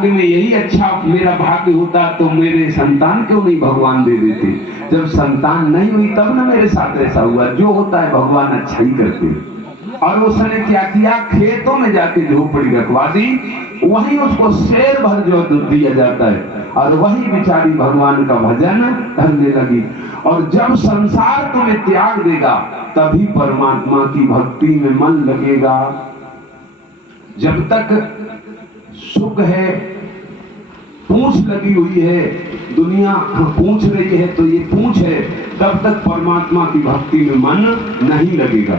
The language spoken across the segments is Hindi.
में यही अच्छा मेरा भाग्य होता तो मेरे संतान क्यों नहीं भगवान दे देते। जब संतान नहीं हुई तब ना मेरे साथ ऐसा हुआ। जो होता है भगवान अच्छा ही करते। और उसने क्या किया, खेतों में जाके झोपड़ी रखवा दी, वहीं उसको शेर भर जो दिया जाता है और वही बेचारी भगवान का भजन करने लगी। और जब संसार तुम्हें त्याग देगा तभी परमात्मा की भक्ति में मन लगेगा। जब तक सुख है, पूंछ लगी हुई है, दुनिया पूछ रही है तो ये पूंछ है, तब तक परमात्मा की भक्ति में मन नहीं लगेगा।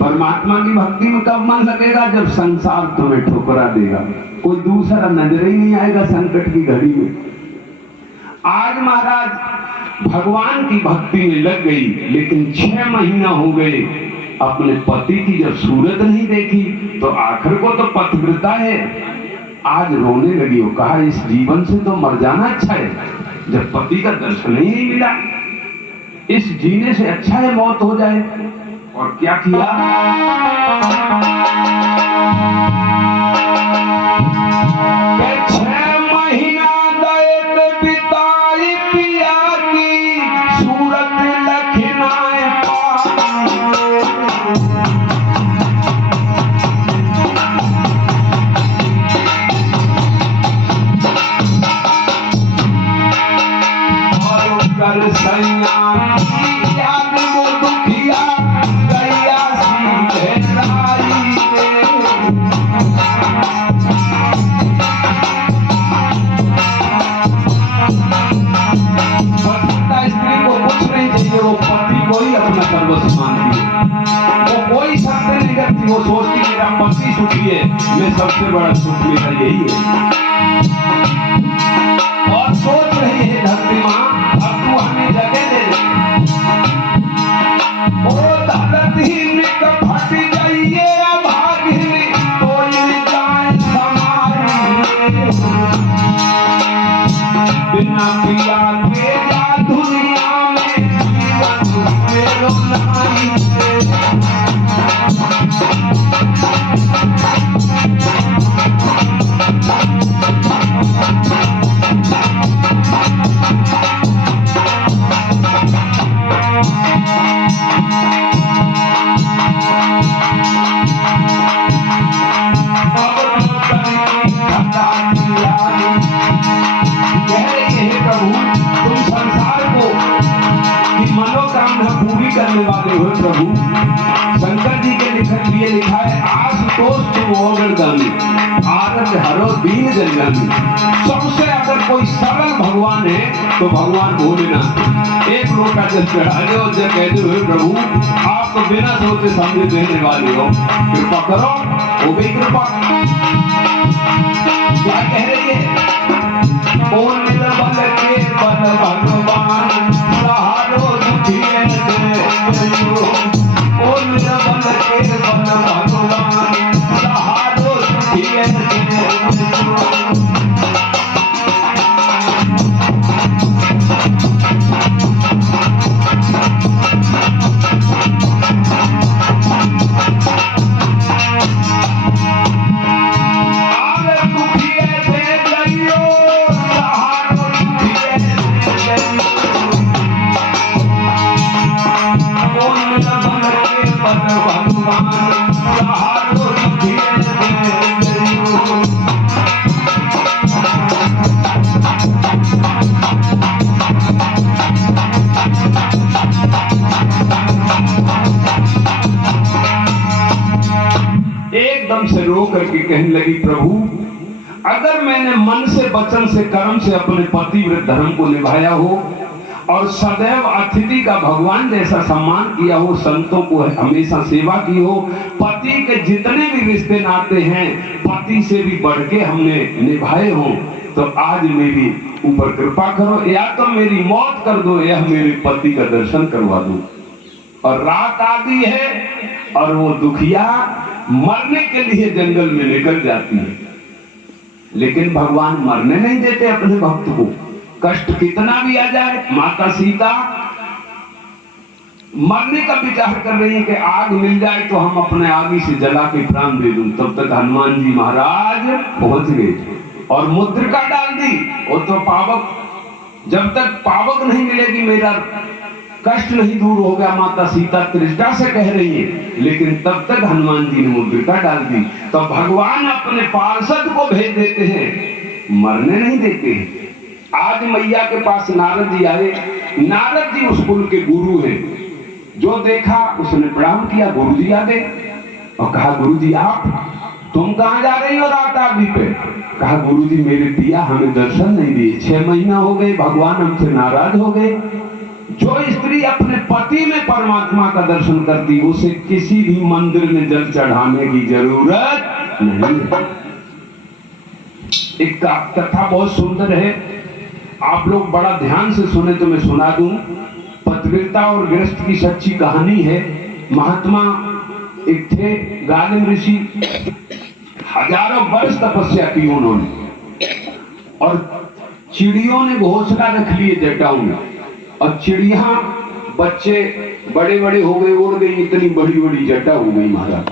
परमात्मा की भक्ति में कब मन लगेगा, जब संसार तुम्हें ठुकरा देगा, कोई दूसरा नजर ही नहीं आएगा संकट की घड़ी में। आज महाराज भगवान की भक्ति में लग गई, लेकिन 6 महीना हो गए अपने पति की जब सूरत नहीं देखी तो आखिर को तो पतिव्रता है। आज रोने लगी, वो कहा इस जीवन से तो मर जाना अच्छा है, जब पति का दर्शन ही नहीं मिला, इस जीने से अच्छा है मौत हो जाए। और क्या किया, वो सोचती मेरा पति सुखी है, मैं सबसे बड़ा सुख मेरा यही है। और सोच रही है धरती माँ, अब तू हमें जगह दे दे। ओ धरती में फट जाइए भागी कोई जाए समारी, बिना पिया के जा दुनिया में जीवन मेरो नहीं। करने वाले हो प्रभु, शंकर जी के लिखत लिए लिखा है आशुतोष तुम ओगरदानी आरत हरो दीन जनगानी। सबसे अगर कोई सरल भगवान है तो भगवान भोलेनाथ। एक लोटा जल चढ़ा दो, जब कहते हुए प्रभु आप तो बिना सोचे समझे देने वाले हो, कृपा करो, हो गई कृपा। क्या कह रही है, ओ निर्बल के बल भगवान सहारो दुखी एकदम से रो करके कहने लगी प्रभु अगर मैंने मन से, वचन से, कर्म से अपने पतिव्रत धर्म को निभाया हो और सदैव अतिथि का भगवान जैसा सम्मान किया हो, संतों को हमेशा सेवा की हो, पति के जितने भी रिश्ते नाते हैं पति से भी बढ़ के हमने निभाए हो, तो आज मेरी ऊपर कृपा करो, या तो मेरी मौत कर दो या मेरे पति का दर्शन करवा दो। और रात आती है और वो दुखिया मरने के लिए जंगल में निकल जाती है, लेकिन भगवान मरने नहीं देते अपने भक्त को। कष्ट कितना भी आ जाए, माता सीता मरने का विचार कर रही है कि आग मिल जाए तो हम अपने आग से जला के प्राण दे दूं। तब तक हनुमान जी महाराज पहुंच गए। और मुद्रिका डाल दी। वो तो पावक, जब तक पावक नहीं मिलेगी मेरा कष्ट नहीं दूर होगा, माता सीता तृष्णा से कह रही है, लेकिन तब तक हनुमान जी ने मुद्रिका डाल दी। तो भगवान अपने पार्षद को भेज देते हैं, मरने नहीं देते हैं। आज मैया के पास नारद जी आए। नारद जी उस कुल के गुरु हैं। जो देखा उसने प्रणाम किया, गुरु जी आ गए और कहा गुरु जी आप, तुम कहां जा रही हो रात आदमी पे? कहा गुरु जी मेरे पिया हमें दर्शन नहीं दिए, 6 महीना हो गए, भगवान हमसे नाराज हो गए। जो स्त्री अपने पति में परमात्मा का दर्शन करती उसे किसी भी मंदिर में जल चढ़ाने की जरूरत नहीं है। एक कथा बहुत सुंदर है, आप लोग बड़ा ध्यान से सुने तो मैं सुना दूं। पतिव्रता और गृहस्थ की सच्ची कहानी है। महात्मा एक थे गालिम ऋषि, हजारों वर्ष तपस्या की उन्होंने, और चिड़ियों ने घोंसला रख लिए जटाओं में, और चिड़िया बच्चे बड़े बड़े हो गए, उड़ गई, इतनी बड़ी बड़ी जटा हो गई महाराज।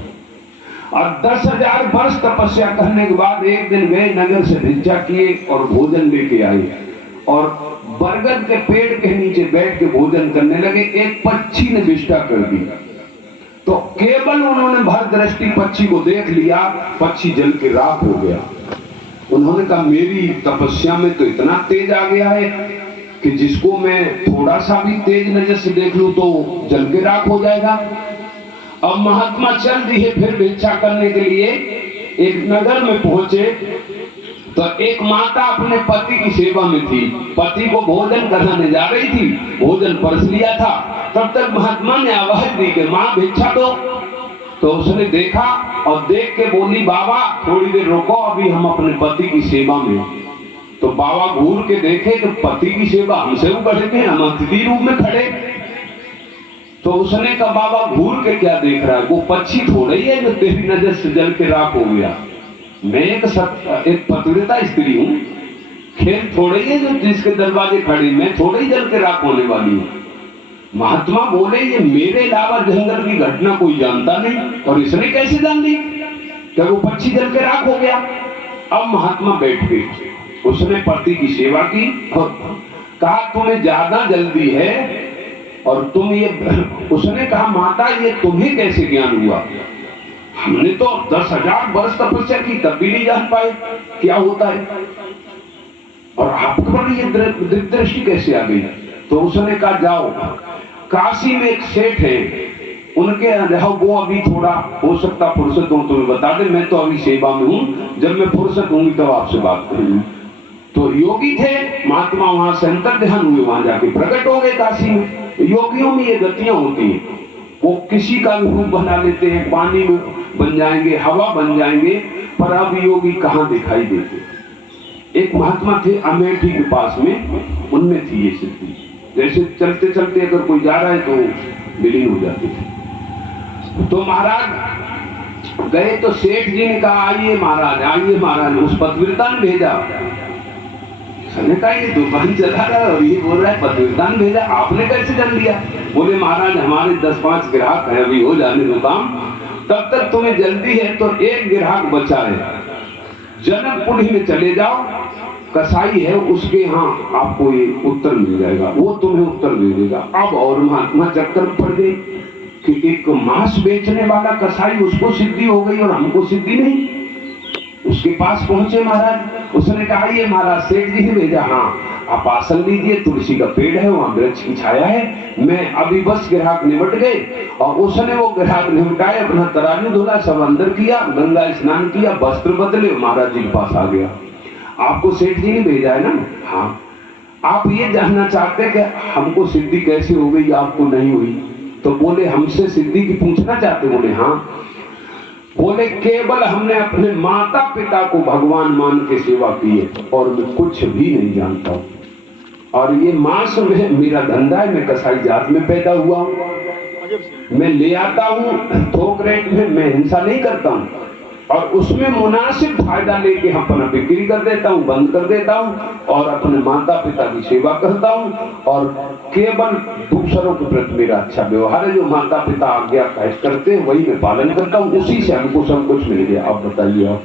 और 10,000 वर्ष तपस्या करने के बाद एक दिन वे नगर से भिक्षा किए और भोजन लेके आए, और बरगद के पेड़ के नीचे बैठ के भोजन करने लगे। एक पक्षी ने विष्ठा कर दी, तो केवल उन्होंने भर दृष्टि पक्षी को देख लिया, पक्षी जल के राख हो गया। उन्होंने कहा मेरी तपस्या में तो इतना तेज आ गया है कि जिसको मैं थोड़ा सा भी तेज नजर से देख लूं तो जल के राख हो जाएगा। अब महात्मा चल दिए फिर भिक्षा करने के लिए। एक नगर में पहुंचे तो एक माता अपने पति की सेवा में थी, पति को भोजन कराने जा रही थी, भोजन परस लिया था। तब तक महात्मा ने आवाज दी कि मां भिक्षा दो। तो उसने देखा और देख के बोली बाबा थोड़ी देर रुको, अभी हम अपने पति की सेवा में। तो बाबा घूर के देखे कि पति की सेवा हमसे ऊपर थे, हम अतिथि रूप में खड़े। तो उसने कहा बाबा घूर के क्या देख रहा है, वो पक्षी थोड़ा ही है जो तेरी नजर से जल के राख हो गया। मैं एक पतिव्रता स्त्री हूँ, खेल थोड़े ही है जो जिसके दरवाजे खड़े, मैं थोड़े ही जल के राख होने वाली हूँ। महात्मा बोले ये मेरे अलावा जंगल की घटना कोई जानता नहीं, और इसने कैसे जान ली क्या वो पक्षी जल के राख हो गया। अब महात्मा बैठ गए, उसने पति की सेवा की और कहा तुम्हें ज्यादा जल्दी है और तुम ये, उसने कहा माता ये तुम्हें कैसे ज्ञान हुआ, हमने तो 10,000 वर्ष तपस्या की तब भी नहीं जान पाए क्या होता है, और आपको पर ये दृष्टि कैसे आ गई। तो उसने कहा जाओ काशी में एक सेठ है, उनके यहाँ जाओ, वो अभी थोड़ा हो सकता फुर्सत हो तुम्हें बता दे, मैं तो अभी सेवा में हूँ, जब मैं फुर्सत होंगी तब आपसे बात करूंगी। तो योगी थे महात्मा, वहां से अंतर ध्यान हुए, वहां जाके प्रकट हो गए काशी में। योगियों में ये गतियां होती हैं, वो किसी का भी रूप बना लेते हैं, पानी में बन जाएंगे, हवा बन जाएंगे, पर अब योगी कहाँ दिखाई देते। एक महात्मा थे अमेठी के पास में, उनमें थी ये सिद्धि, जैसे चलते चलते अगर कोई जा रहा है तो विलीन हो जाते थे। तो महाराज गए तो सेठ जी ने कहा आइए महाराज, आइए महाराज। उस पतिव्रता ने भेजा, उसने कहा ये दुकान चला रहा है और ये बोल रहा है पतिव्रता ने भेजा, आपने कैसे जान लिया। बोले महाराज हमारे 10-5 ग्राहक है, अभी हो जाने दो काम, तब तक तुम्हें जल्दी है तो एक ग्राहक बचा है, जनकपुरी में चले जाओ, कसाई है उसके यहाँ आपको ये उत्तर मिल जाएगा, वो तुम्हें उत्तर दे देगा। अब और महात्मा चक्कर पड़ गए कि एक मांस बेचने वाला कसाई, उसको सिद्धि हो गई और हमको सिद्धि नहीं। उसके पास पहुंचे महाराज, उसने कहा ये महाराज सेठ जी ने भेजा, हाँ आप आसन लीजिए, तुलसी का पेड़ है, वहां वृक्ष की छाया है, मैं अभी बस ग्राहक निपट गए। और उसने वो ग्राहक निपटाए, अपना तराजू धोला, सब अंदर किया, गंगा स्नान किया, वस्त्र बदले, महाराज जी के पास आ गया। आपको सेठ जी ने भेजा है ना, हाँ आप ये जानना चाहते कि हमको सिद्धि कैसे हो गई, आपको नहीं हुई। तो बोले हमसे सिद्धि की पूछना चाहते, बोले हाँ। बोले केवल हमने अपने माता पिता को भगवान मान के सेवा की है और मैं कुछ भी नहीं जानता हूं, और ये मांस में मेरा धंधा है, मैं कसाई जात में पैदा हुआ हूं, मैं ले आता हूं थोक रेट में, मैं हिंसा नहीं करता हूं, और उसमें मुनासिब फायदा लेके अपना बिक्री कर देता हूं, बंद कर देता हूं, और अपने माता पिता की सेवा करता हूं, और केवल दूसरों के प्रति मेरा अच्छा व्यवहार है, जो माता पिता आज्ञा करते हैं वही मैं पालन करता हूं, उसी से हमको सब कुछ मिल गया। अब बताइए आप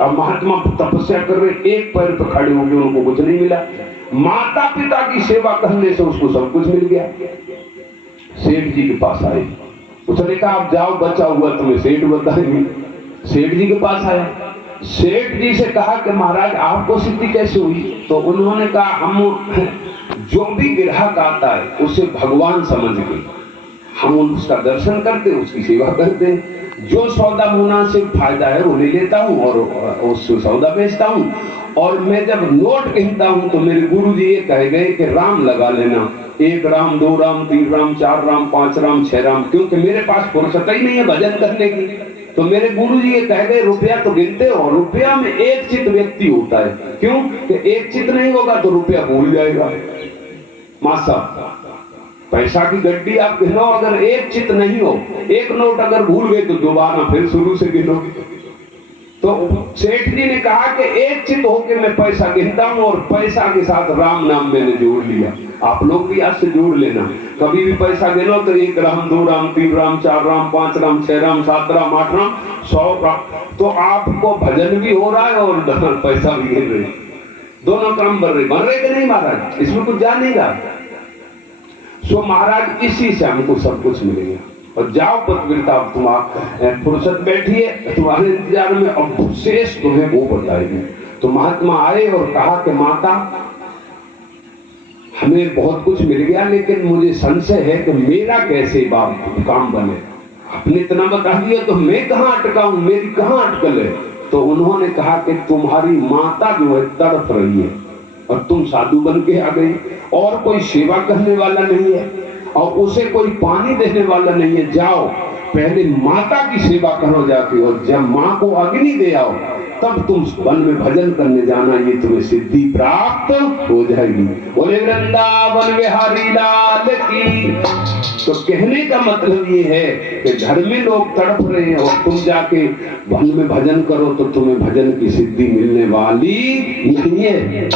अब महात्मा तपस्या कर रहे, एक पैर पर खड़े हो गए, उनको कुछ नहीं मिला। माता पिता की सेवा करने से उसको सब कुछ मिल गया। सेठ जी के पास आए, उसने कहा आप जाओ, बचा हुआ तुम्हें सेठ बताएंगे। सेठ जी के पास आया, सेठ जी से कहा कि महाराज आपको सिद्धि कैसे हुई? तो उन्होंने कहा हम जो भी ग्राहक आता है उसे भगवान समझ के हम उसका दर्शन करते, उसकी सेवा करते, जो सौदा मुनासिब फायदा है वो ले लेता हूँ और उससे सौदा बेचता हूँ। और मैं जब नोट कहता हूँ तो मेरे गुरु जी ये कह गए कि राम लगा लेना, 1 राम 2 राम 3 राम 4 राम 5 राम 6 राम, क्योंकि मेरे पास फुर्सत ही नहीं है भजन करने की। तो मेरे गुरु जी ये कह गए रुपया तो गिनते हो, रुपया में एक चित व्यक्ति होता है, क्यों कि एक चित नहीं होगा तो रुपया भूल जाएगा। मासा पैसा की गड्डी आप गिनो, अगर एक चित नहीं हो, एक नोट अगर भूल गए तो दोबारा फिर शुरू से गिनो। तो सेठ जी ने कहा कि एक चित होके मैं पैसा गिनता हूं और पैसा के साथ राम नाम मैंने जोड़ लिया। आप लोग भी आज से जोड़ लेना, कभी भी पैसा गिनो तो 1 राम 2 राम 3 राम 4 राम 5 राम 6 राम 7 राम 8 राम 100 राम, तो आपको भजन भी हो रहा है और पैसा भी गिन रहे, दोनों काम बन रहे कि नहीं महाराज? इसमें कुछ जानेगा। सो महाराज इसी से हमको सब कुछ मिलेगा। और जाओ पत्रव्रता, तुम फुर्सत बैठिए, तुम्हारे इंतजार में अब शेष तुम्हें वो बताएगी। तो महात्मा आए और कहा कि माता हमें बहुत कुछ मिल गया, लेकिन मुझे संशय है कि मेरा कैसे काम बने। आपने इतना बता दिया तो मैं कहाँ अटका हूं, मेरी कहाँ अटकल है? तो उन्होंने कहा कि तुम्हारी माता जो है तड़प रही है और तुम साधु बन के आ गए, और कोई सेवा करने वाला नहीं है और उसे कोई पानी देने वाला नहीं है। जाओ पहले माता की सेवा करो जाके, और जब माँ को अग्नि दे आओ तब तुम वन में भजन करने जाना, ये तुम्हें सिद्धि प्राप्त हो जाएगी। बोले वृंदावन बिहारी लाल की। तो कहने का मतलब ये है कि घर में लोग तड़प रहे हैं और तुम जाके वन में भजन करो तो तुम्हें भजन की सिद्धि मिलने वाली नहीं है।